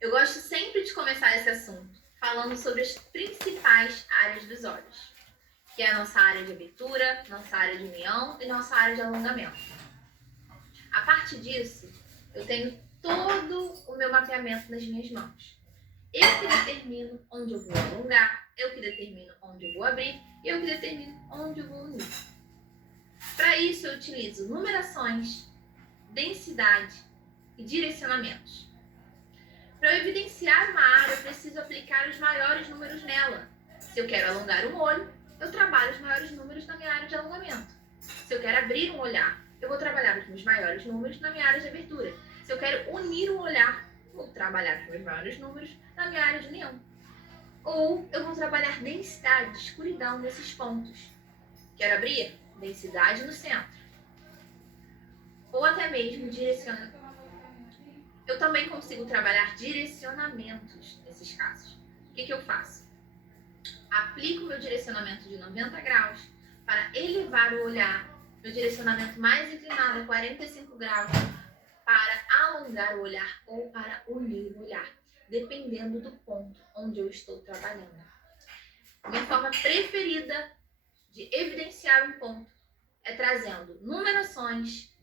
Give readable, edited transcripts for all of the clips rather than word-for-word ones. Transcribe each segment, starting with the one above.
Eu gosto sempre de começar esse assunto falando sobre as principais áreas dos olhos, que é a nossa área de abertura, nossa área de união e nossa área de alongamento. A partir disso, eu tenho todo o meu mapeamento nas minhas mãos. Eu que determino onde eu vou alongar, eu que determino onde eu vou abrir e eu que determino onde eu vou unir. Para isso, eu utilizo numerações, densidade e direcionamentos. Para eu evidenciar uma área, eu preciso aplicar os maiores números nela. Se eu quero alongar um olho, eu trabalho os maiores números na minha área de alongamento. Se eu quero abrir um olhar, eu vou trabalhar os meus maiores números na minha área de abertura. Se eu quero unir um olhar, vou trabalhar os meus maiores números na minha área de união. Ou eu vou trabalhar densidade, escuridão nesses pontos. Quero abrir? Densidade no centro. Ou até mesmo direcionamento. Eu também consigo trabalhar direcionamentos nesses casos. O que eu faço? Aplico meu direcionamento de 90 graus para elevar o olhar, meu direcionamento mais inclinado a 45 graus para alongar o olhar ou para unir o olhar, dependendo do ponto onde eu estou trabalhando. Minha forma preferida de evidenciar um ponto é trazendo numerações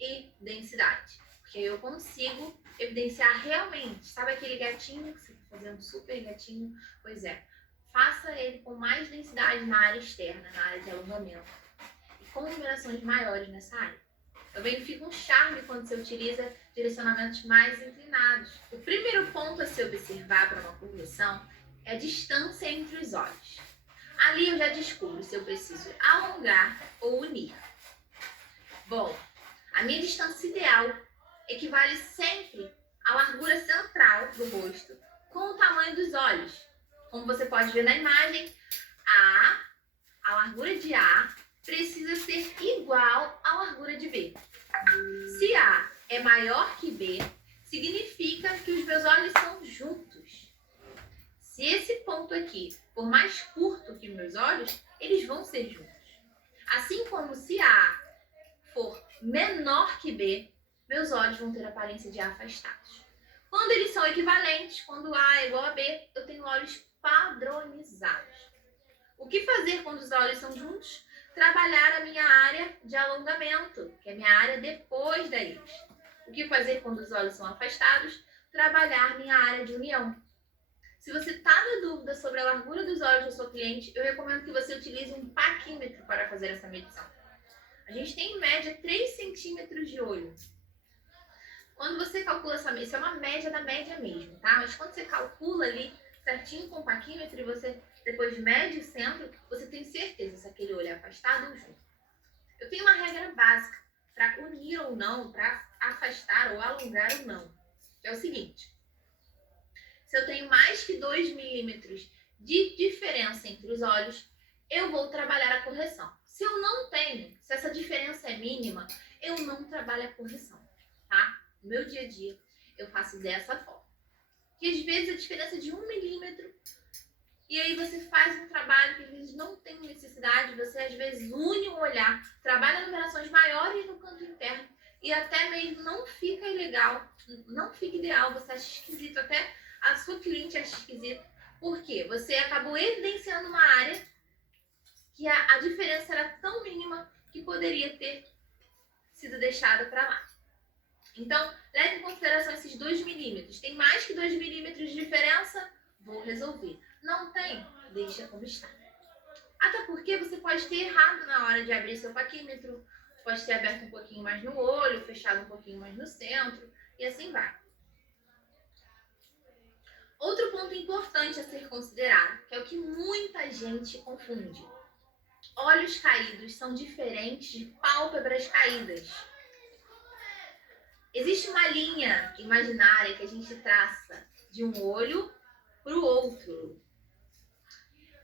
e densidade, porque eu consigo evidenciar realmente. Sabe aquele gatinho que você está fazendo super gatinho? Pois é, faça ele com mais densidade na área externa, na área de alongamento, e com numerações maiores nessa área. Também fica um charme quando você utiliza direcionamentos mais inclinados. O primeiro ponto a se observar para uma correção é a distância entre os olhos. Ali eu já descubro se eu preciso alongar ou unir. Bom, a minha distância ideal equivale sempre à largura central do rosto com o tamanho dos olhos. Como você pode ver na imagem, a largura de A precisa ser igual à largura de B. Se A é maior que B, significa que os meus olhos são juntos. Se esse ponto aqui for mais curto que meus olhos, eles vão ser juntos. Assim como se A for menor que B, meus olhos vão ter a aparência de afastados. Quando eles são equivalentes, quando A é igual a B, eu tenho olhos padronizados. O que fazer quando os olhos são juntos? Trabalhar a minha área de alongamento, que é a minha área depois da íris. O que fazer quando os olhos são afastados? Trabalhar minha área de união. Se você está na dúvida sobre a largura dos olhos do seu cliente, eu recomendo que você utilize um paquímetro para fazer essa medição. A gente tem em média 3 centímetros de olho. Quando você calcula essa média, isso é uma média da média mesmo, tá? Mas quando você calcula ali certinho com o paquímetro e você depois mede o centro, você tem certeza se aquele olho é afastado ou junto. Eu tenho uma regra básica para unir ou não, para afastar ou alongar ou não, que é o seguinte: se eu tenho mais que 2 milímetros de diferença entre os olhos, eu vou trabalhar a correção. Se eu não tenho, se essa diferença é mínima, eu não trabalho a correção, tá? No meu dia a dia, eu faço dessa forma. Que às vezes a diferença é de 1 milímetro, e aí você faz um trabalho que às vezes não tem necessidade, você às vezes une o olhar, trabalha numerações maiores no canto interno, e até mesmo não fica legal, não fica ideal, você acha esquisito, até a sua cliente acha esquisito, porque você acabou evidenciando uma área que a diferença era tão mínima que poderia ter sido deixada para lá. Então, leve em consideração esses 2 milímetros. Tem mais que 2 milímetros de diferença? Vou resolver. Não tem? Deixa como está. Até porque você pode ter errado na hora de abrir seu paquímetro, pode ter aberto um pouquinho mais no olho, fechado um pouquinho mais no centro, e assim vai. Outro ponto importante a ser considerado, que é o que muita gente confunde. Olhos caídos são diferentes de pálpebras caídas. Existe uma linha imaginária que a gente traça de um olho para o outro.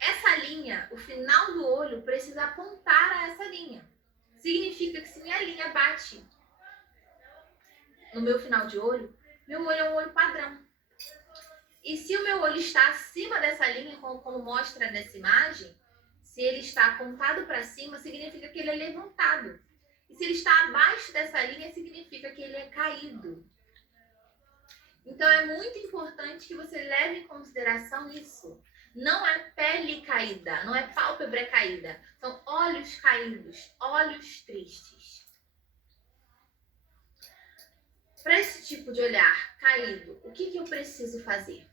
Essa linha, o final do olho precisa apontar a essa linha. Significa que se minha linha bate no meu final de olho, meu olho é um olho padrão. E se o meu olho está acima dessa linha, como mostra nessa imagem, se ele está apontado para cima, significa que ele é levantado. E se ele está abaixo dessa linha, significa que ele é caído. Então, é muito importante que você leve em consideração isso. Não é pele caída, não é pálpebra caída. São olhos caídos, olhos tristes. Para esse tipo de olhar caído, o que eu preciso fazer?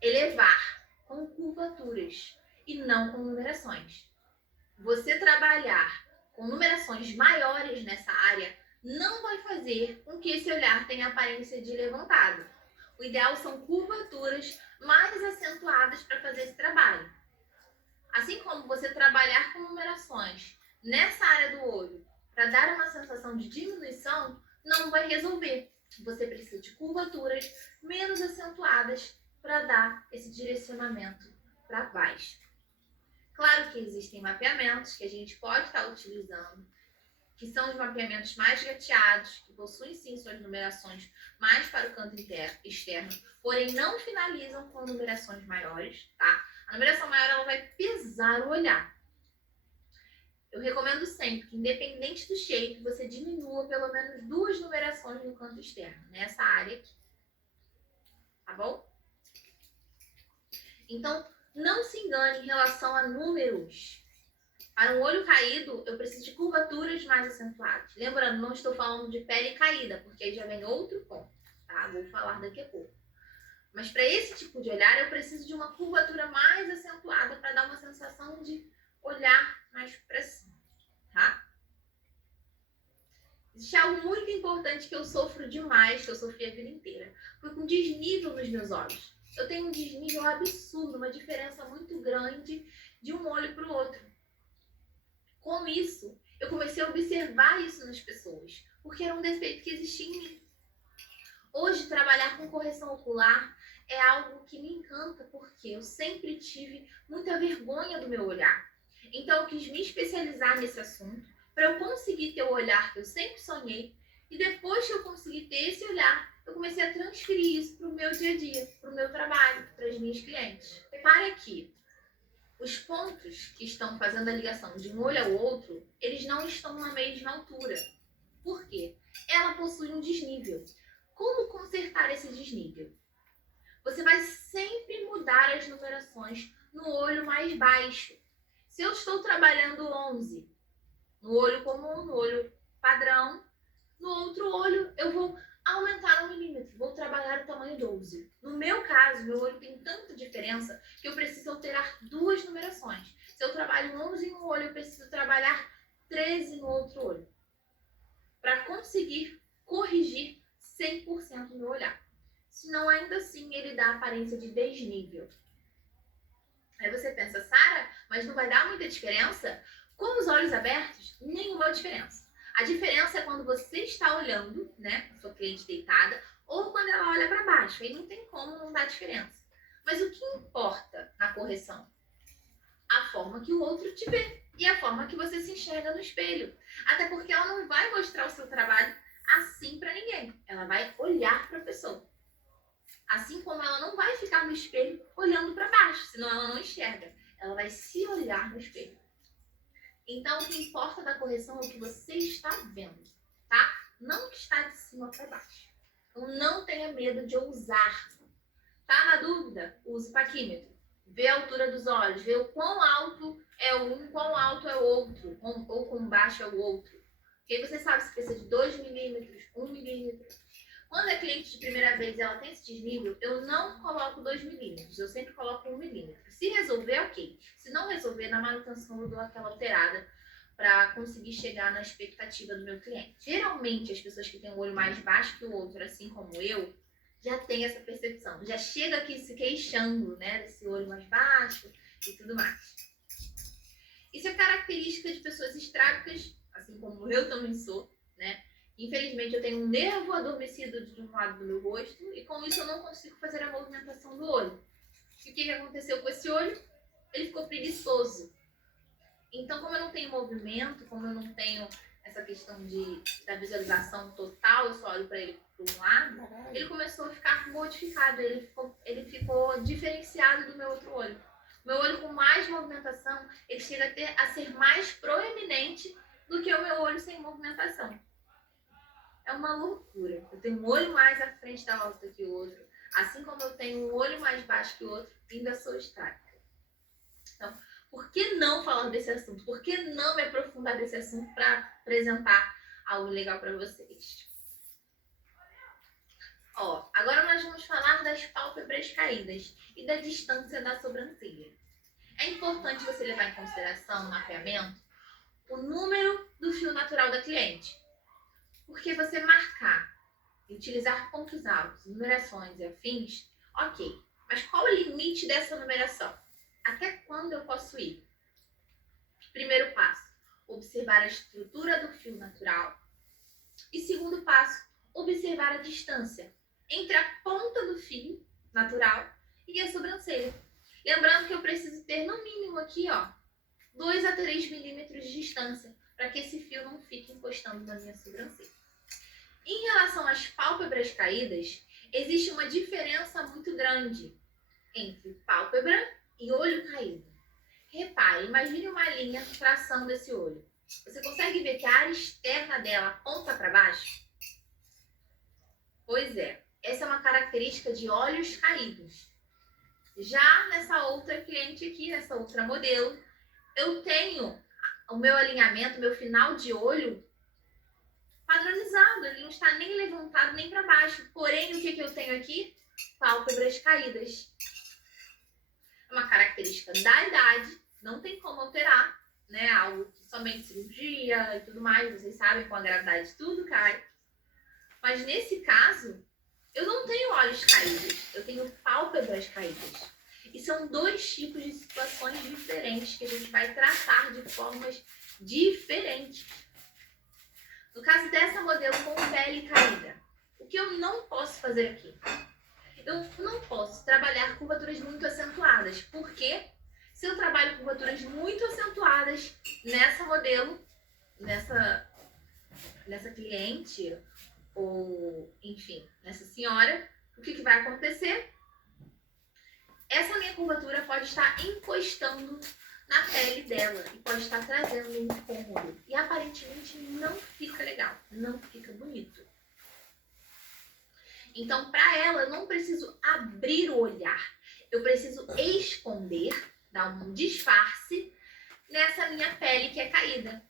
Elevar com curvaturas e não com numerações. Você trabalhar com numerações maiores nessa área não vai fazer com que esse olhar tenha aparência de levantado. O ideal são curvaturas mais acentuadas para fazer esse trabalho. Assim como você trabalhar com numerações nessa área do olho para dar uma sensação de diminuição, não vai resolver. Você precisa de curvaturas menos acentuadas para dar esse direcionamento para baixo. Claro que existem mapeamentos que a gente pode estar utilizando, que são os mapeamentos mais gateados, que possuem sim suas numerações mais para o canto externo, porém não finalizam com numerações maiores, tá? A numeração maior ela vai pesar o olhar. Eu recomendo sempre que, independente do shape, você diminua pelo menos 2 numerações no canto externo, nessa área aqui. Tá bom? Então, não se engane em relação a números. Para um olho caído, eu preciso de curvaturas mais acentuadas. Lembrando, não estou falando de pele caída, porque aí já vem outro ponto, tá? Vou falar daqui a pouco. Mas para esse tipo de olhar, eu preciso de uma curvatura mais acentuada para dar uma sensação de olhar mais para cima, tá? Existe algo muito importante que eu sofro demais, que eu sofri a vida inteira. Foi com desnível nos meus olhos. Eu tenho um desnível absurdo, uma diferença muito grande de um olho para o outro. Com isso, eu comecei a observar isso nas pessoas, porque era um defeito que existia em mim. Hoje, trabalhar com correção ocular é algo que me encanta, porque eu sempre tive muita vergonha do meu olhar. Então, eu quis me especializar nesse assunto, para eu conseguir ter o olhar que eu sempre sonhei, e depois que eu consegui ter esse olhar, eu comecei a transferir isso para o meu dia a dia, para o meu trabalho, para as minhas clientes. Repare aqui, os pontos que estão fazendo a ligação de um olho ao outro, eles não estão na mesma altura. Por quê? Ela possui um desnível. Como consertar esse desnível? Você vai sempre mudar as numerações no olho mais baixo. Se eu estou trabalhando 11 no olho comum, no olho padrão, no outro olho eu vou aumentar 1 milímetro, vou trabalhar o tamanho 12. No meu caso, meu olho tem tanta diferença que eu preciso alterar 2 numerações. Se eu trabalho 11 em um olho, eu preciso trabalhar 13 no outro olho, para conseguir corrigir 100% o meu olhar. Senão, ainda assim, ele dá aparência de desnível. Aí você pensa, Sara, mas não vai dar muita diferença? Com os olhos abertos, nenhuma diferença. A diferença é quando você está olhando, né, a sua cliente deitada, ou quando ela olha para baixo. Aí não tem como não dar diferença. Mas o que importa na correção? A forma que o outro te vê e a forma que você se enxerga no espelho. Até porque ela não vai mostrar o seu trabalho assim para ninguém. Ela vai olhar para a pessoa. Assim como ela não vai ficar no espelho olhando para baixo, senão ela não enxerga. Ela vai se olhar no espelho. Então, o que importa da correção é o que você está vendo, tá? Não o que está de cima para baixo. Então, não tenha medo de ousar. Tá na dúvida? Use o paquímetro. Vê a altura dos olhos, vê o quão alto é um, quão alto é o outro, ou quão baixo é o outro. Porque aí você sabe se precisa de 2 milímetros, 1 milímetro. Quando é cliente de primeira vez e ela tem esse desnível, eu não coloco 2 milímetros, eu sempre coloco 1 milímetro. Se resolver, ok. Se não resolver, na manutenção eu dou aquela alterada para conseguir chegar na expectativa do meu cliente. Geralmente, as pessoas que têm um olho mais baixo que o outro, assim como eu, já tem essa percepção. Já chega aqui se queixando, né, desse olho mais baixo e tudo mais. Isso é característica de pessoas estrábicas, assim como eu também sou, né? Infelizmente, eu tenho um nervo adormecido de um lado do meu rosto e com isso eu não consigo fazer a movimentação do olho. E o que aconteceu com esse olho? Ele ficou preguiçoso. Então, como eu não tenho movimento, como eu não tenho essa questão da visualização total, eu só olho para ele para um lado, ele começou a ficar modificado, ele ficou diferenciado do meu outro olho. Meu olho com mais movimentação, ele chega a ser mais proeminente do que o meu olho sem movimentação. É uma loucura. Eu tenho um olho mais à frente da outra que o outro. Assim como eu tenho um olho mais baixo que o outro, ainda sou estrábica. Então, por que não falar desse assunto? Por que não me aprofundar desse assunto para apresentar algo legal para vocês? Ó, agora nós vamos falar das pálpebras caídas e da distância da sobrancelha. É importante você levar em consideração no mapeamento o número do fio natural da cliente. Porque você marcar e utilizar pontos altos, numerações e afins, ok. Mas qual o limite dessa numeração? Até quando eu posso ir? Primeiro passo, observar a estrutura do fio natural. E segundo passo, observar a distância entre a ponta do fio natural e a sobrancelha. Lembrando que eu preciso ter no mínimo aqui, ó, 2 a 3 milímetros de distância para que esse fio não fique encostando na minha sobrancelha. Em relação às pálpebras caídas, existe uma diferença muito grande entre pálpebra e olho caído. Repare, imagine uma linha traçando esse olho. Você consegue ver que a área externa dela aponta para baixo? Pois é, essa é uma característica de olhos caídos. Já nessa outra cliente aqui, nessa outra modelo, eu tenho o meu alinhamento, meu final de olho padronizado, ele não está nem levantado nem para baixo. Porém, o que eu tenho aqui? Pálpebras caídas. É uma característica da idade, não tem como alterar, né? Algo que somente cirurgia e tudo mais, vocês sabem, com a gravidade tudo cai. Mas nesse caso, eu não tenho olhos caídos, eu tenho pálpebras caídas. E são 2 tipos de situações diferentes que a gente vai tratar de formas diferentes. No caso dessa modelo com pele caída, o que eu não posso fazer aqui? Eu não posso trabalhar curvaturas muito acentuadas, porque se eu trabalho curvaturas muito acentuadas nessa modelo, nessa cliente, ou enfim, nessa senhora, o que vai acontecer? Essa minha curvatura pode estar encostando na pele dela e pode estar trazendo um incômodo. E aparentemente não fica legal, não fica bonito. Então, para ela, eu não preciso abrir o olhar. Eu preciso esconder, dar um disfarce nessa minha pele que é caída.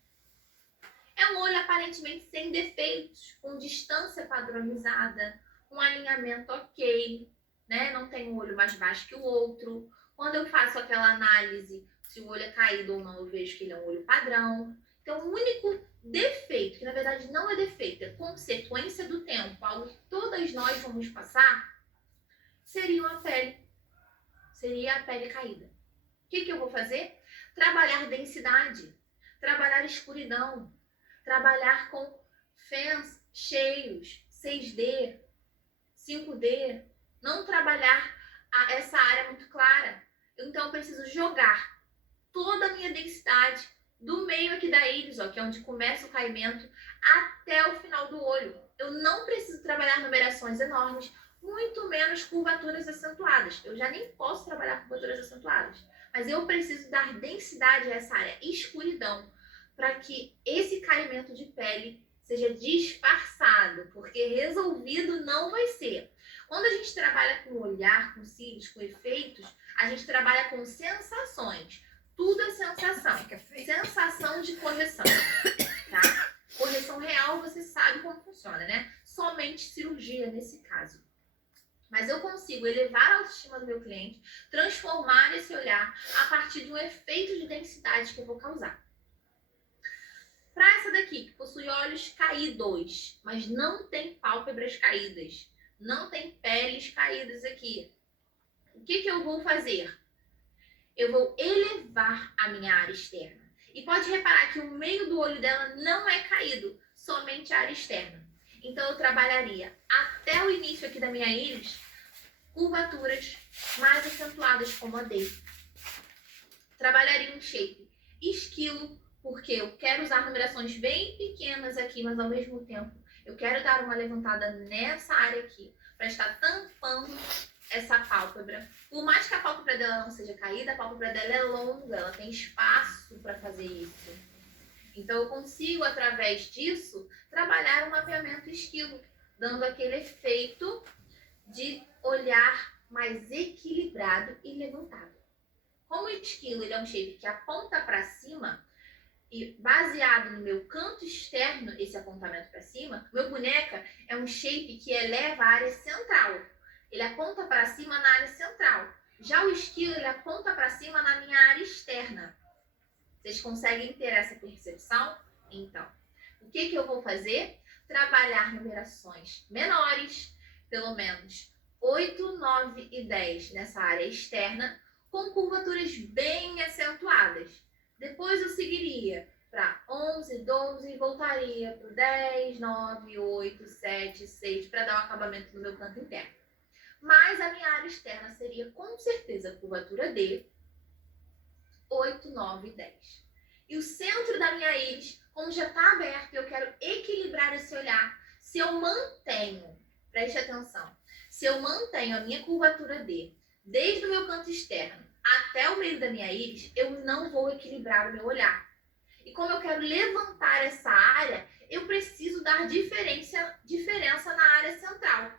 É um olho aparentemente sem defeitos, com distância padronizada, um alinhamento ok, né? Não tem um olho mais baixo que o outro. Quando eu faço aquela análise, se o olho é caído ou não, eu vejo que ele é um olho padrão. Então, o único defeito, que na verdade não é defeito, é consequência do tempo, algo que todas nós vamos passar, seria a pele caída. O que eu vou fazer? Trabalhar densidade, trabalhar escuridão, trabalhar com fãs cheios, 6D, 5D, não trabalhar essa área muito clara. Então, eu preciso jogar toda a minha densidade do meio aqui da íris, ó, que é onde começa o caimento, até o final do olho. Eu não preciso trabalhar numerações enormes, muito menos curvaturas acentuadas. Eu já nem posso trabalhar curvaturas acentuadas, mas eu preciso dar densidade a essa área, escuridão, para que esse caimento de pele seja disfarçado, porque resolvido não vai ser. Quando a gente trabalha com olhar, com cílios, com efeitos, a gente trabalha com sensações. Tudo é sensação. Sensação de correção, tá? Correção real, você sabe como funciona, né? Somente cirurgia nesse caso. Mas eu consigo elevar a autoestima do meu cliente, transformar esse olhar a partir de um efeito de densidade que eu vou causar. Para essa daqui, que possui olhos caídos, mas não tem pálpebras caídas, não tem peles caídas aqui, o que eu vou fazer? Eu vou elevar a minha área externa. E pode reparar que o meio do olho dela não é caído, somente a área externa. Então, eu trabalharia até o início aqui da minha íris, curvaturas mais acentuadas como a D. Trabalharia um shape esquilo, porque eu quero usar numerações bem pequenas aqui, mas ao mesmo tempo eu quero dar uma levantada nessa área aqui, para estar tampando essa pálpebra. Por mais que a pálpebra dela não seja caída, a pálpebra dela é longa, ela tem espaço para fazer isso. Então eu consigo, através disso, trabalhar o mapeamento esquilo, dando aquele efeito de olhar mais equilibrado e levantado. Como o esquilo ele é um shape que aponta para cima, e baseado no meu canto externo, esse apontamento para cima, meu boneca é um shape que eleva a área central. Ele aponta para cima na área central. Já o esquilo, ele aponta para cima na minha área externa. Vocês conseguem ter essa percepção? Então, o que eu vou fazer? Trabalhar numerações menores, pelo menos 8, 9 e 10 nessa área externa, com curvaturas bem acentuadas. Depois eu seguiria para 11, 12 e voltaria para 10, 9, 8, 7, 6, para dar um acabamento no meu canto interno. Mas a minha área externa seria com certeza curvatura D, 8, 9 e 10. E o centro da minha íris, como já está aberto, eu quero equilibrar esse olhar. Se eu mantenho, preste atenção, se eu mantenho a minha curvatura D, desde o meu canto externo até o meio da minha íris, eu não vou equilibrar o meu olhar. E como eu quero levantar essa área, eu preciso dar diferença na área central.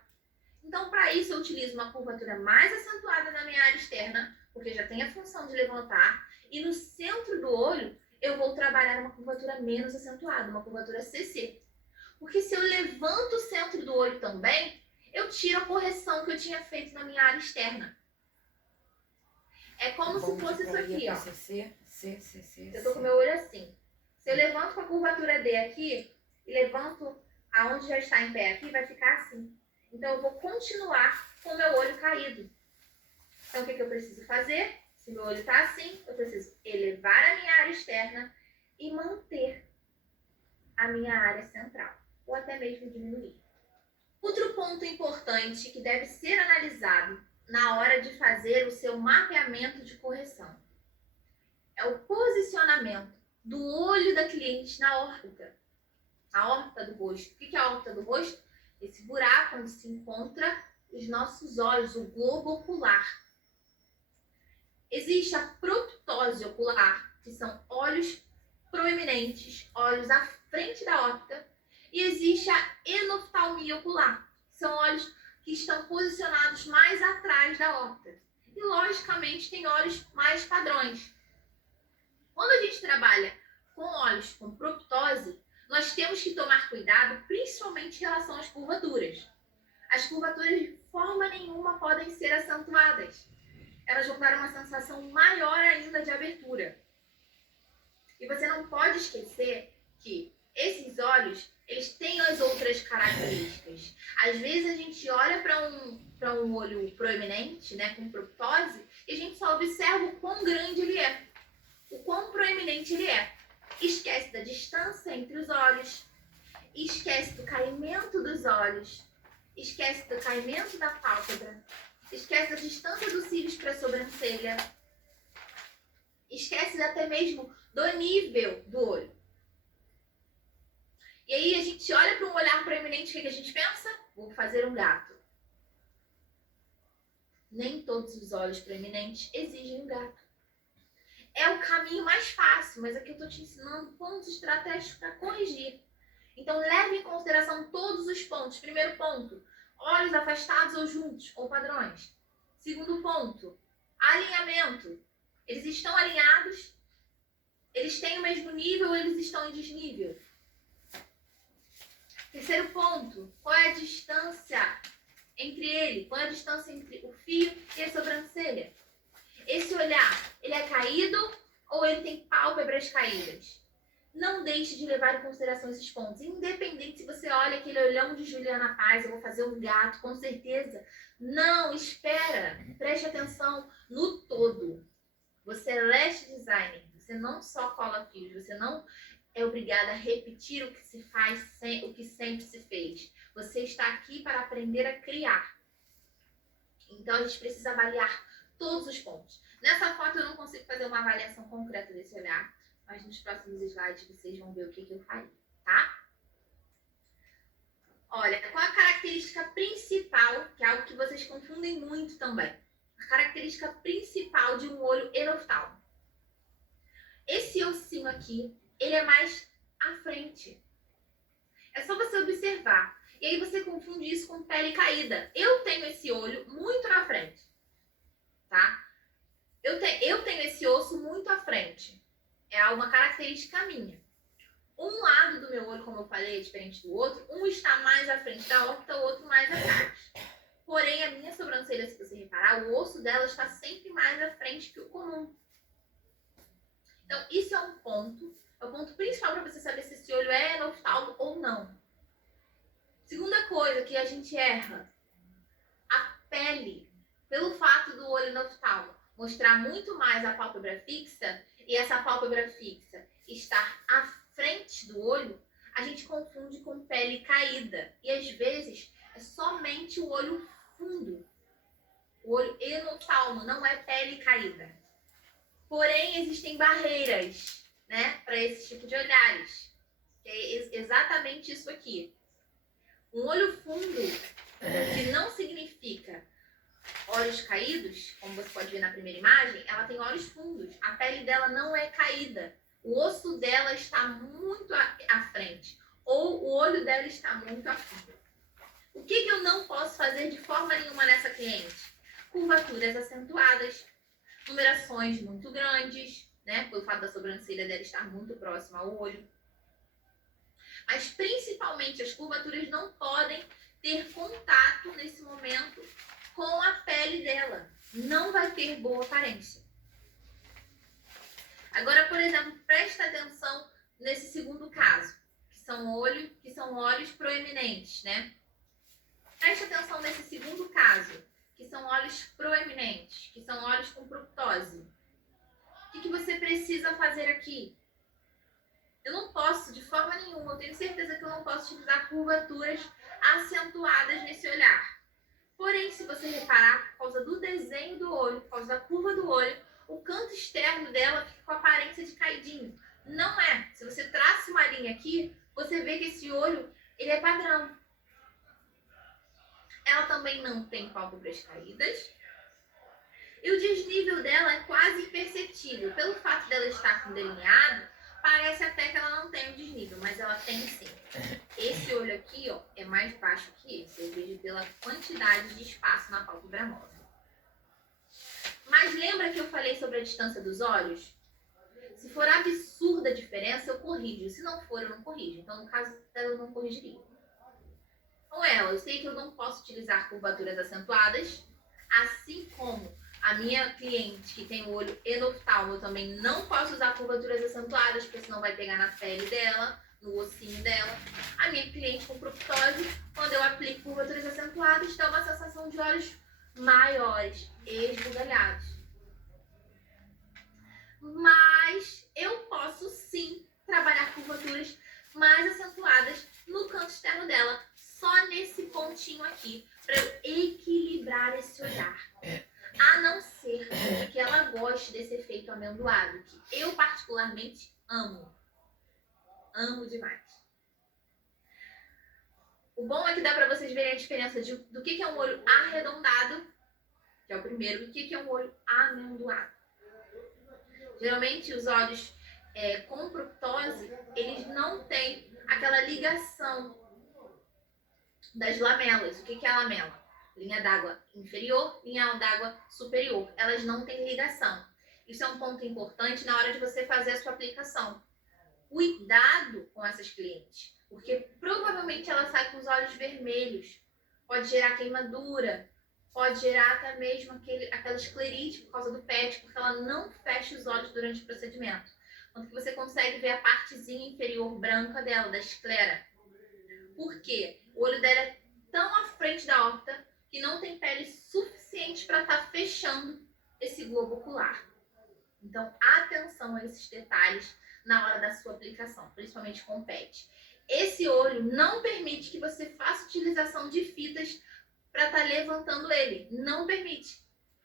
Então, para isso, eu utilizo uma curvatura mais acentuada na minha área externa, porque já tem a função de levantar, e no centro do olho, eu vou trabalhar uma curvatura menos acentuada, uma curvatura CC. Porque se eu levanto o centro do olho também, eu tiro a correção que eu tinha feito na minha área externa. É como se fosse isso aqui, ó. Eu tô com o meu olho assim. Se eu levanto com a curvatura D aqui, e levanto aonde já está em pé aqui, vai ficar assim. Então, eu vou continuar com o meu olho caído. Então, o que eu preciso fazer? Se meu olho está assim, eu preciso elevar a minha área externa e manter a minha área central. Ou até mesmo diminuir. Outro ponto importante que deve ser analisado na hora de fazer o seu mapeamento de correção é o posicionamento do olho da cliente na órbita. A órbita do rosto. O que é a órbita do rosto? Esse buraco onde se encontra os nossos olhos, o globo ocular. Existe a proptose ocular, que são olhos proeminentes, olhos à frente da órbita, e existe a enoftalmia ocular, que são olhos que estão posicionados mais atrás da órbita. E, logicamente, tem olhos mais padrões. Quando a gente trabalha com olhos com proptose, nós temos que tomar cuidado, principalmente em relação às curvaturas. As curvaturas de forma nenhuma podem ser acentuadas. Elas vão dar uma sensação maior ainda de abertura. E você não pode esquecer que esses olhos, eles têm as outras características. Às vezes a gente olha para um olho proeminente, né, com proptose, e a gente só observa o quão grande ele é, o quão proeminente ele é. Esquece da distância entre os olhos, esquece do caimento dos olhos, esquece do caimento da pálpebra, esquece da distância dos cílios para a sobrancelha, esquece até mesmo do nível do olho. E aí a gente olha para um olhar proeminente, o que a gente pensa? Vou fazer um gato. Nem todos os olhos proeminentes exigem um gato. É o caminho mais fácil, mas aqui eu estou te ensinando pontos estratégicos para corrigir. Então, leve em consideração todos os pontos. Primeiro ponto, olhos afastados ou juntos, ou padrões. Segundo ponto, alinhamento. Eles estão alinhados? Eles têm o mesmo nível ou eles estão em desnível? Terceiro ponto, qual é a distância entre ele? Qual é a distância entre o fio e a sobrancelha? Esse olhar, ele é caído ou ele tem pálpebras caídas? Não deixe de levar em consideração esses pontos. Independente se você olha aquele olhão de Juliana Paz, eu vou fazer um gato, com certeza. Não, espera. Preste atenção no todo. Você é lash designer. Você não só cola fios. Você não é obrigada a repetir o que se faz, o que sempre se fez. Você está aqui para aprender a criar. Então, a gente precisa avaliar todos os pontos. Nessa foto eu não consigo fazer uma avaliação concreta desse olhar, mas nos próximos slides vocês vão ver o que eu faria, tá? Olha, qual a característica principal, que é algo que vocês confundem muito também? A característica principal de um olho enoftalmo. Esse ossinho aqui, ele é mais à frente. É só você observar. E aí você confunde isso com pele caída. Eu tenho esse olho muito na frente, tá? Eu tenho esse osso muito à frente. É uma característica minha. Um lado do meu olho, como eu falei, é diferente do outro. Um está mais à frente da órbita, o outro mais atrás. Porém, a minha sobrancelha, se você reparar, o osso dela está sempre mais à frente que o comum. Então, isso é um ponto. É o ponto principal para você saber se esse olho é enoftalmo ou não. Segunda coisa que a gente erra. A pele. Pelo fato do olho enoftalmo mostrar muito mais a pálpebra fixa e essa pálpebra fixa estar à frente do olho, a gente confunde com pele caída. E às vezes é somente o olho fundo. O olho enoftalmo não é pele caída. Porém, existem barreiras, né, para esse tipo de olhares. Que é exatamente isso aqui. Um olho fundo, que não significa olhos caídos, como você pode ver na primeira imagem, ela tem olhos fundos. A pele dela não é caída. O osso dela está muito à frente. Ou o olho dela está muito à frente. O que eu não posso fazer de forma nenhuma nessa cliente? Curvaturas acentuadas, numerações muito grandes, né? Pelo fato da sobrancelha dela estar muito próxima ao olho. Mas principalmente as curvaturas não podem ter contato nesse momento com a pele dela. Não vai ter boa aparência. Agora, por exemplo, presta atenção nesse segundo caso, que são olhos proeminentes, né? Presta atenção nesse segundo caso, que são olhos proeminentes, que são olhos com proptose. O que você precisa fazer aqui? Eu não posso, de forma nenhuma, eu tenho certeza que eu não posso utilizar curvaturas acentuadas nesse olhar. Porém, se você reparar, por causa do desenho do olho, por causa da curva do olho, o canto externo dela fica com a aparência de caidinho. Não é. Se você traça uma linha aqui, você vê que esse olho, ele é padrão. Ela também não tem pálpebras caídas. E o desnível dela é quase imperceptível. Pelo fato dela estar com delineado, parece até que ela não tem o desnível, mas ela tem sim. Esse olho aqui, ó, é mais baixo que esse. Eu vejo pela quantidade de espaço na pálpebra móvel. Mas lembra que eu falei sobre a distância dos olhos? Se for absurda a diferença, eu corrijo. Se não for, eu não corrijo. Então, no caso dela, eu não corrigiria. Com ela, eu sei que eu não posso utilizar curvaturas acentuadas, assim como a minha cliente que tem o olho enoftalmo, eu também não posso usar curvaturas acentuadas, porque senão vai pegar na pele dela, no ossinho dela. A minha cliente com proptose, quando eu aplico curvaturas acentuadas, dá uma sensação de olhos maiores, esbugalhados. Mas eu posso sim trabalhar curvaturas mais acentuadas no canto externo dela, só nesse pontinho aqui, para eu equilibrar esse olhar. A não ser que ela goste desse efeito amendoado, que eu particularmente amo. Amo demais. O bom é que dá para vocês verem a diferença do que é um olho arredondado, que é o primeiro, e o que é um olho amendoado. Geralmente os olhos com proptose, eles não têm aquela ligação das lamelas. O que é a lamela? Linha d'água inferior, linha d'água superior. Elas não têm ligação. Isso é um ponto importante na hora de você fazer a sua aplicação. Cuidado com essas clientes, porque provavelmente ela sai com os olhos vermelhos. Pode gerar queimadura, pode gerar até mesmo aquela esclerite por causa do PET, porque ela não fecha os olhos durante o procedimento. Tanto que você consegue ver a partezinha inferior branca dela, da esclera. Por quê? O olho dela é tão à frente da órbita que não tem pele suficiente para estar fechando esse globo ocular. Então, atenção a esses detalhes na hora da sua aplicação, principalmente com o PET. Esse olho não permite que você faça utilização de fitas para estar levantando ele. Não permite.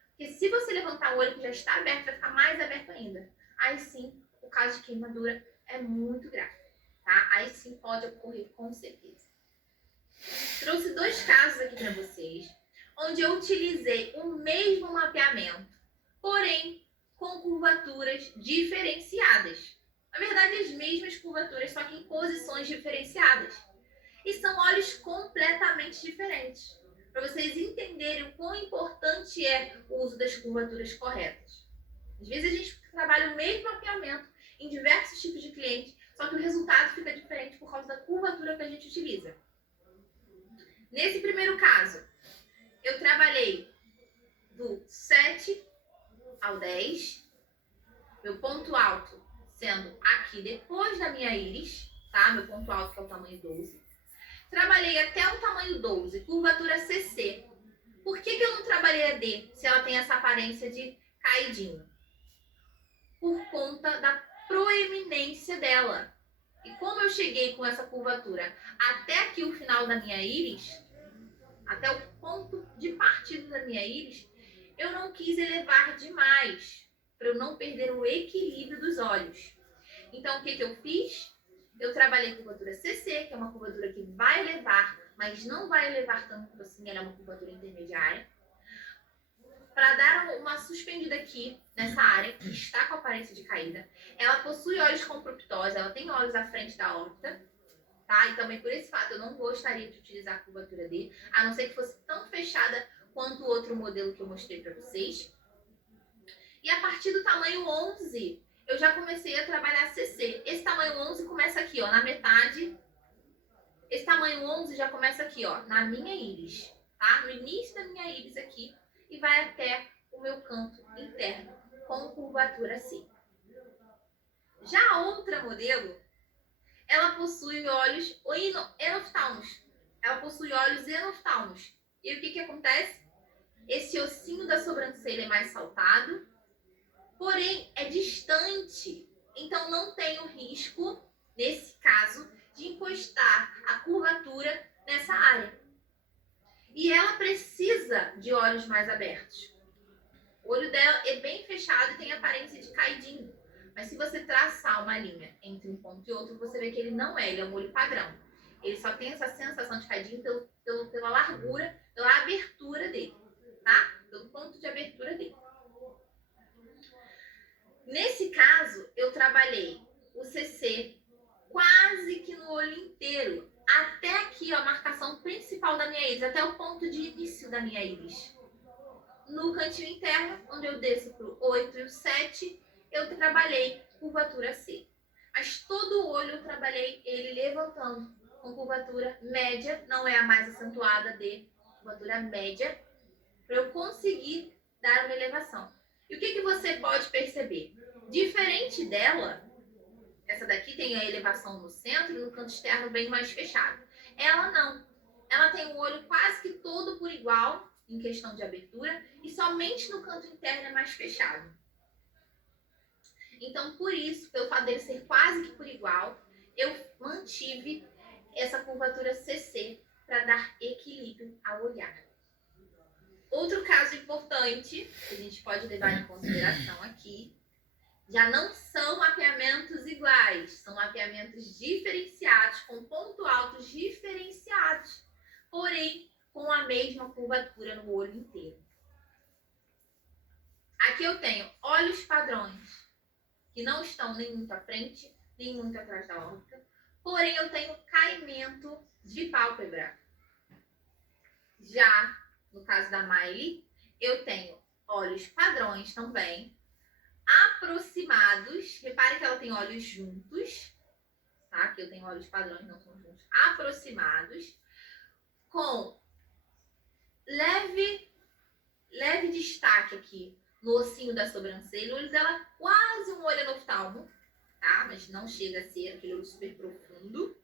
Porque se você levantar o olho que já está aberto, vai ficar mais aberto ainda. Aí sim, o caso de queimadura é muito grave. Tá? Aí sim pode ocorrer com certeza. Trouxe 2 casos aqui para vocês, onde eu utilizei o mesmo mapeamento, porém com curvaturas diferenciadas. Na verdade, as mesmas curvaturas, só que em posições diferenciadas. E são olhos completamente diferentes, para vocês entenderem o quão importante é o uso das curvaturas corretas. Às vezes a gente trabalha o mesmo mapeamento em diversos tipos de clientes, só que o resultado fica diferente por causa da curvatura que a gente utiliza. Nesse primeiro caso, eu trabalhei do 7 ao 10, meu ponto alto sendo aqui depois da minha íris, tá? Meu ponto alto que é o tamanho 12. Trabalhei até o tamanho 12, curvatura CC. Por que eu não trabalhei a D se ela tem essa aparência de caidinho? Por conta da proeminência dela. E como eu cheguei com essa curvatura até aqui o final da minha íris, até o ponto de partida da minha íris, eu não quis elevar demais, para eu não perder o equilíbrio dos olhos. Então, o que eu fiz? Eu trabalhei curvatura CC, que é uma curvatura que vai elevar, mas não vai elevar tanto assim, ela é uma curvatura intermediária. Para dar uma suspendida aqui, nessa área, que está com aparência de caída. Ela possui olhos com proptose, ela tem olhos à frente da órbita, tá? E também por esse fato eu não gostaria de utilizar a curvatura D, a não ser que fosse tão fechada quanto o outro modelo que eu mostrei para vocês. E a partir do tamanho 11, eu já comecei a trabalhar CC. Esse tamanho 11 começa aqui, ó, na metade. Esse tamanho 11 já começa aqui, ó, na minha íris, tá? No início da minha íris aqui e vai até o meu canto interno com curvatura C. Já a outra modelo, ela possui olhos enoftalmos. Ela possui olhos enoftalmos. E o que acontece? Esse ossinho da sobrancelha é mais saltado, porém é distante. Então não tem o risco, nesse caso, de encostar a curvatura nessa área. E ela precisa de olhos mais abertos. O olho dela é bem fechado e tem aparência de caidinho. Mas se você traçar uma linha entre um ponto e outro, você vê que ele não é, ele é um olho padrão. Ele só tem essa sensação de caidinho pela largura, pela abertura dele, tá? Pelo ponto de abertura dele. Nesse caso, eu trabalhei o CC quase que no olho inteiro, até aqui, ó, a marcação principal da minha íris, até o ponto de início da minha íris. No cantinho interno, onde eu desço para o 8 e o 7, eu trabalhei curvatura C. Mas todo o olho eu trabalhei ele levantando com curvatura média, não é a mais acentuada de curvatura média, para eu conseguir dar uma elevação. E o que você pode perceber? Diferente dela, essa daqui tem a elevação no centro e no canto externo bem mais fechado. Ela não. Ela tem o olho quase que todo por igual, em questão de abertura, e somente no canto interno é mais fechado. Então, por isso, pelo fato dele ser quase que por igual, eu mantive essa curvatura CC para dar equilíbrio ao olhar. Outro caso importante que a gente pode levar em consideração aqui, já não são mapeamentos iguais, são mapeamentos diferenciados, com ponto altos diferenciados, porém com a mesma curvatura no olho inteiro. Aqui eu tenho olhos padrões, que não estão nem muito à frente, nem muito atrás da órbita, porém eu tenho caimento de pálpebra. Já no caso da Miley, eu tenho olhos padrões também, aproximados. Repare que ela tem olhos juntos, tá? Aqui eu tenho olhos padrões, não são juntos, aproximados, com leve destaque aqui no ossinho da sobrancelha. O olho dela quase um olho enoftalmo, tá? Mas não chega a ser aquele olho super profundo.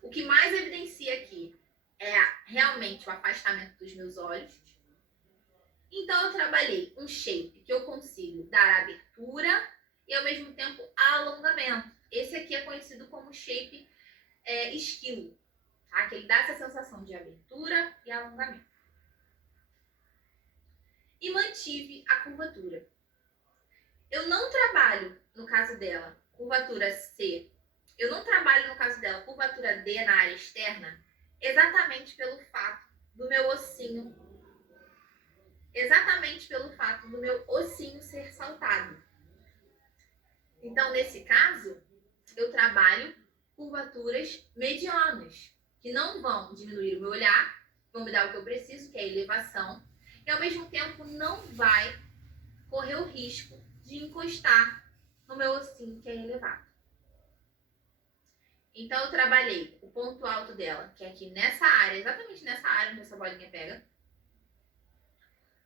O que mais evidencia aqui é realmente o afastamento dos meus olhos. Então, eu trabalhei um shape que eu consigo dar abertura e, ao mesmo tempo, alongamento. Esse aqui é conhecido como shape esquilo, tá? Que ele dá essa sensação de abertura e alongamento. E mantive a curvatura. Eu não trabalho, no caso dela, curvatura C. Eu não trabalho, no caso dela, curvatura D na área externa, exatamente pelo fato do meu ossinho ser saltado. Então, nesse caso, eu trabalho curvaturas medianas, que não vão diminuir o meu olhar, vão me dar o que eu preciso, que é a elevação, e ao mesmo tempo não vai correr o risco de encostar no meu ossinho, que é elevado. Então, eu trabalhei o ponto alto dela, que é aqui nessa área, exatamente nessa área onde essa bolinha pega,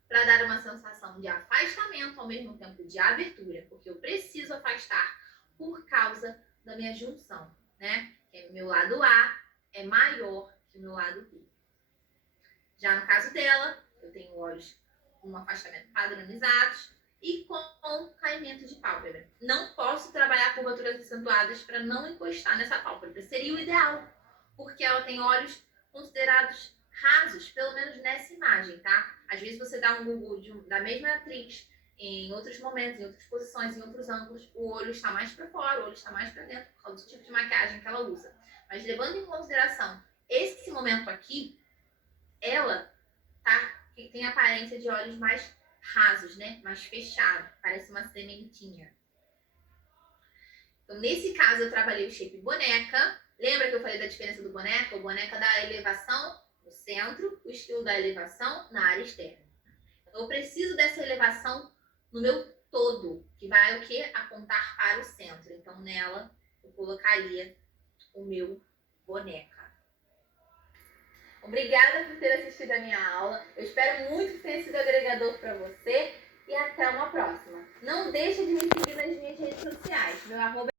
para dar uma sensação de afastamento ao mesmo tempo de abertura, porque eu preciso afastar por causa da minha junção, né? Que meu lado A é maior que o meu lado B. Já no caso dela, eu tenho olhos com um afastamento padronizados e com caimento de pálpebra. Não posso trabalhar curvaturas acentuadas para não encostar nessa pálpebra. Seria o ideal, porque ela tem olhos considerados rasos, pelo menos nessa imagem, tá? Às vezes você dá um Google da mesma atriz em outros momentos, em outras posições, em outros ângulos, o olho está mais para fora, o olho está mais para dentro, por causa do tipo de maquiagem que ela usa. Mas levando em consideração esse momento aqui, ela tem a aparência de olhos mais rasos, né? Mais fechado, parece uma sementinha. Então, nesse caso, eu trabalhei o shape boneca. Lembra que eu falei da diferença do boneca? O boneca dá a elevação no centro, o estilo da elevação na área externa. Então, eu preciso dessa elevação no meu todo, que vai o quê? Apontar para o centro. Então, nela, eu colocaria o meu boneca. Obrigada por ter assistido a minha aula. Eu espero muito que tenha sido agregador para você e até uma próxima. Não deixe de me seguir nas minhas redes sociais. Meu arroba